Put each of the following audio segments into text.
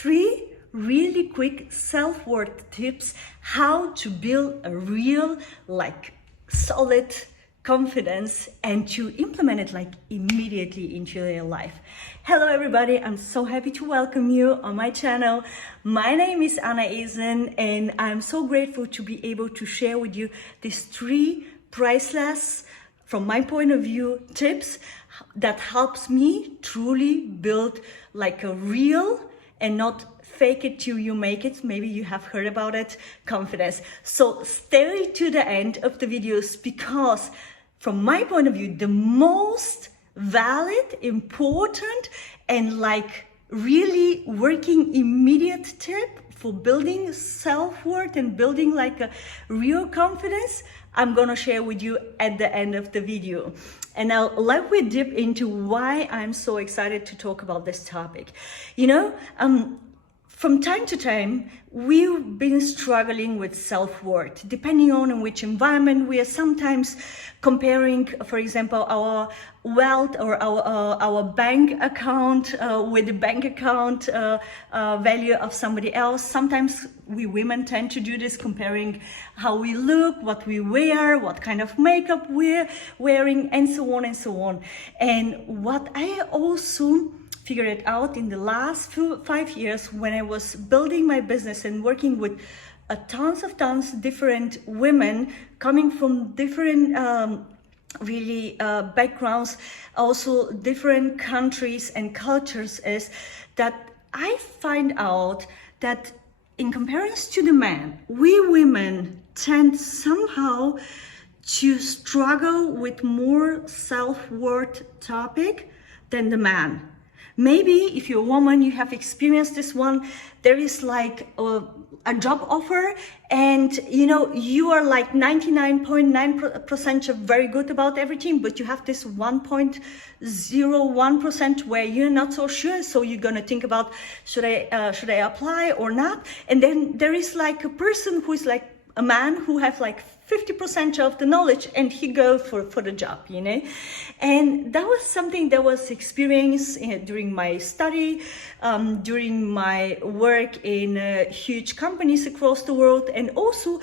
3 really quick self-worth tips how to build a real, solid confidence and to implement it immediately into your life. Hello everybody, I'm so happy to welcome you on my channel. My name is Anna Eisen and I'm so grateful to be able to share with you these 3 priceless, from my point of view, tips that helps me truly build a real and not fake it till you make it, maybe you have heard about it, confidence. So stay to the end of the videos because from my point of view, the most valid, important, and really working immediate tip for building self-worth and building a real confidence, I'm gonna share with you at the end of the video. And now let me dip into why I'm so excited to talk about this topic. From time to time, we've been struggling with self-worth, depending on in which environment we are sometimes comparing, for example, our wealth or our bank account with the bank account value of somebody else. Sometimes we women tend to do this, comparing how we look, what we wear, what kind of makeup we're wearing, and so on and so on. And what I also figured it out in the last 5 years when I was building my business and working with tons of different women coming from different backgrounds, also different countries and cultures, is that I find out that in comparison to the man, we women tend somehow to struggle with more self-worth topic than the man. Maybe if you're a woman, you have experienced this one. There is a job offer and you are 99.9% very good about everything, but you have this 1.01% where you're not so sure. So you're gonna think about, should I apply or not? And then there is a person who is a man who has 50% of the knowledge and he go for the job, And that was something that was experienced during my study, during my work in huge companies across the world, and also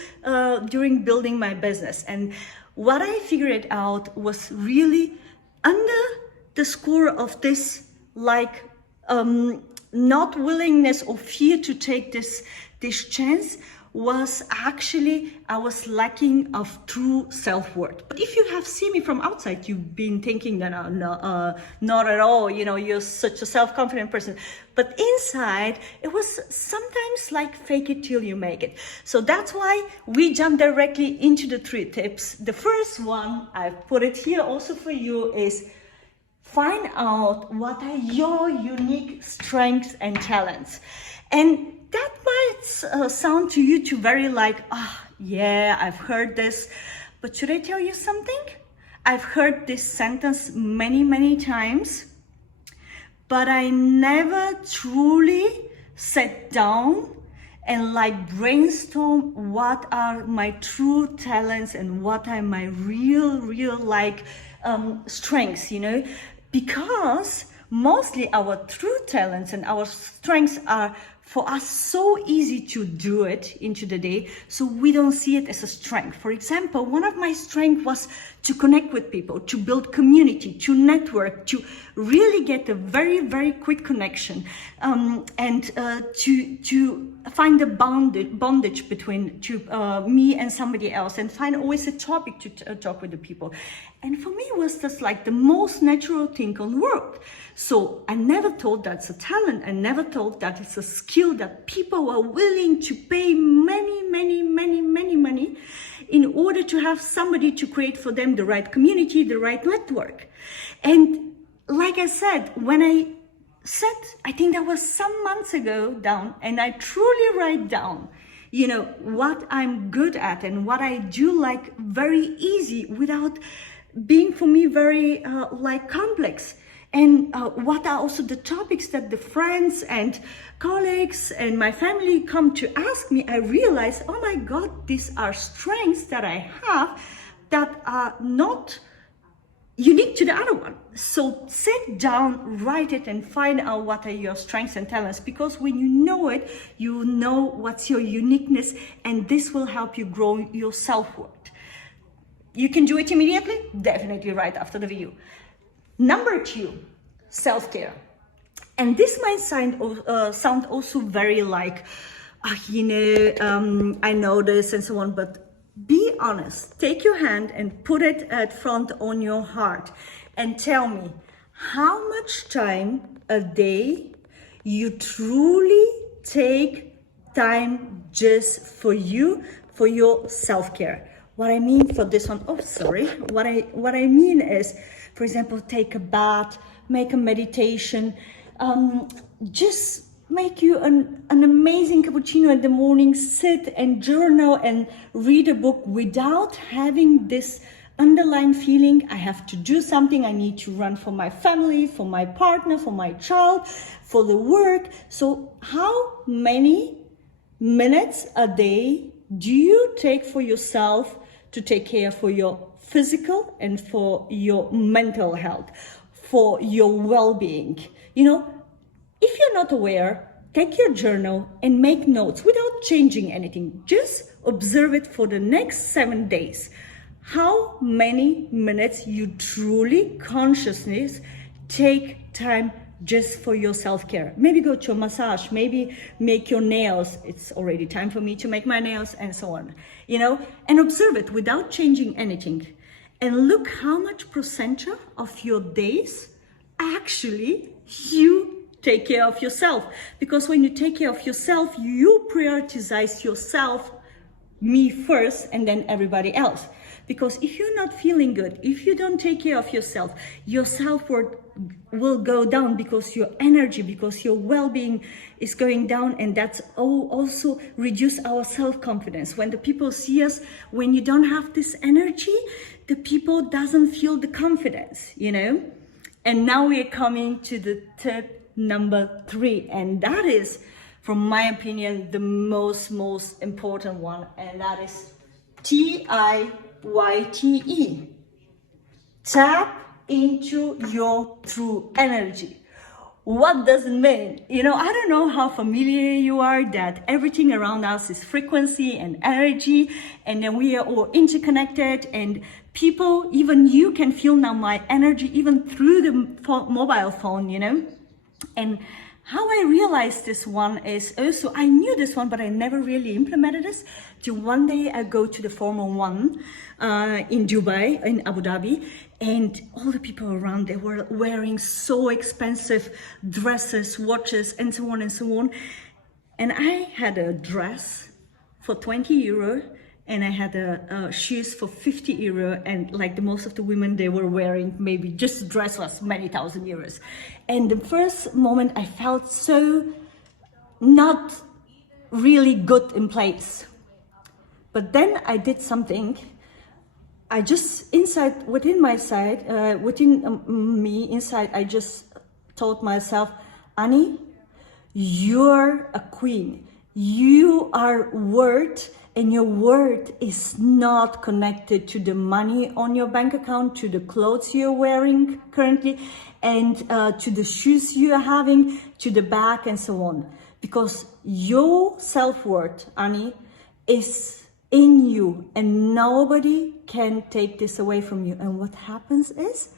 during building my business. And what I figured out was really under the score of this not willingness or fear to take this chance was actually I was lacking of true self-worth. But if you have seen me from outside, you've been thinking that not at all, you're such a self-confident person. But inside, it was sometimes fake it till you make it. So that's why we jump directly into the 3 tips. The first one, I've put it here also for you, is find out what are your unique strengths and talents. And that might sound to you very yeah, I've heard this, but should I tell you something? I've heard this sentence many, many times, but I never truly sat down and brainstorm what are my true talents and what are my real strengths, because mostly our true talents and our strengths are for us so easy to do it into the day, so we don't see it as a strength. For example, one of my strengths was to connect with people, to build community, to network, to really get a very, very quick connection, and to find the bondage between me and somebody else, and find always a topic to talk with the people. And for me, it was just the most natural thing on the world. So I never thought that's a talent. I never thought that it's a skill that people are willing to pay many money in order to have somebody to create for them the right community, the right network. And like I said, when I sat, I think that was some months ago, down, and I truly write down, what I'm good at and what I do very easy without being for me very complex. And what are also the topics that the friends and colleagues and my family come to ask me, I realize, oh my God, these are strengths that I have that are not unique to the other one. So sit down, write it, and find out what are your strengths and talents, because when you know it, you know what's your uniqueness, and this will help you grow your self-worth. You can do it immediately, definitely right after the video. Number 2, self-care. And this might sound also very like, I know this and so on, but be honest. Take your hand and put it at front on your heart and tell me how much time a day you truly take time just for you, for your self-care. What I mean for this one, what I mean is, for example, take a bath, make a meditation, just make you an amazing cappuccino in the morning, sit and journal and read a book without having this underlying feeling, I have to do something, I need to run for my family, for my partner, for my child, for the work. So how many minutes a day do you take for yourself to take care for your physical and for your mental health, for your well-being? If you're not aware, take your journal and make notes without changing anything. Just observe it for the next 7 days. How many minutes you truly consciousness take time just for your self-care. Maybe go to a massage, maybe make your nails. It's already time for me to make my nails, and so on. And observe it without changing anything. And look how much percentage of your days actually you take care of yourself. Because when you take care of yourself, you prioritize yourself, me first, and then everybody else. Because if you're not feeling good, if you don't take care of yourself, your self-worth will go down, because your energy, because your well-being is going down, and that's also reduce our self-confidence. When the people see us, when you don't have this energy, the people doesn't feel the confidence, And now we're coming to the third, number 3, and that is, from my opinion, the most important one, and that is T.I.Y.T.E. Tap into your true energy. What does it mean? I don't know how familiar you are that everything around us is frequency and energy, and then we are all interconnected, and people, even you can feel now my energy even through the mobile phone, And how I realized this one is also, I knew this one, but I never really implemented this. Till one day I go to the Formula 1 in Dubai, in Abu Dhabi, and all the people around, they were wearing so expensive dresses, watches, and so on and so on. And I had a dress for 20 euro, and I had shoes for 50 euro, and like the most of the women, they were wearing maybe just a dress was many thousand euros. And the first moment I felt so not really good in place. But then I did something. I just within me inside, I just told myself, Annie, you're a queen. You are worth. And your worth is not connected to the money on your bank account, to the clothes you're wearing currently, and to the shoes you're having, to the bag, and so on. Because your self-worth, Annie, is in you, and nobody can take this away from you. And what happens is,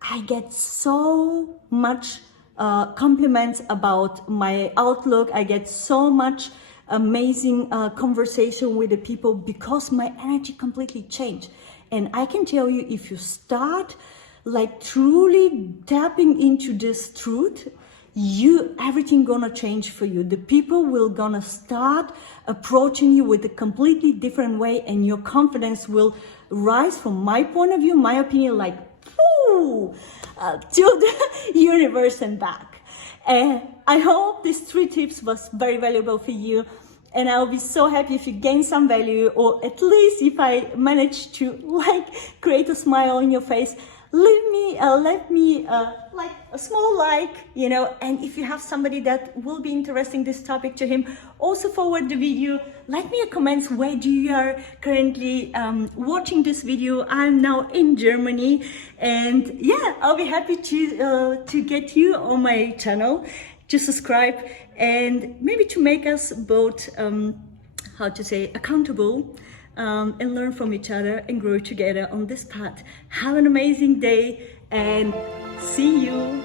I get so much compliments about my outlook. I get so much amazing conversation with the people, because my energy completely changed. And I can tell you, if you start like truly tapping into this truth, everything gonna change for you. The people will gonna start approaching you with a completely different way, and your confidence will rise, from my point of view, my opinion, like to the universe and back. I hope these 3 tips was very valuable for you, and I'll be so happy if you gain some value, or at least if I manage to create a smile on your face. let me like a small like, you know, and if you have somebody that will be interesting this topic to him, also forward the video. Let me a comments where do you are currently watching this video. I'm now in Germany, and yeah, I'll be happy to get you on my channel, to subscribe, and maybe to make us both how to say, accountable, and learn from each other and grow together on this path. Have an amazing day and see you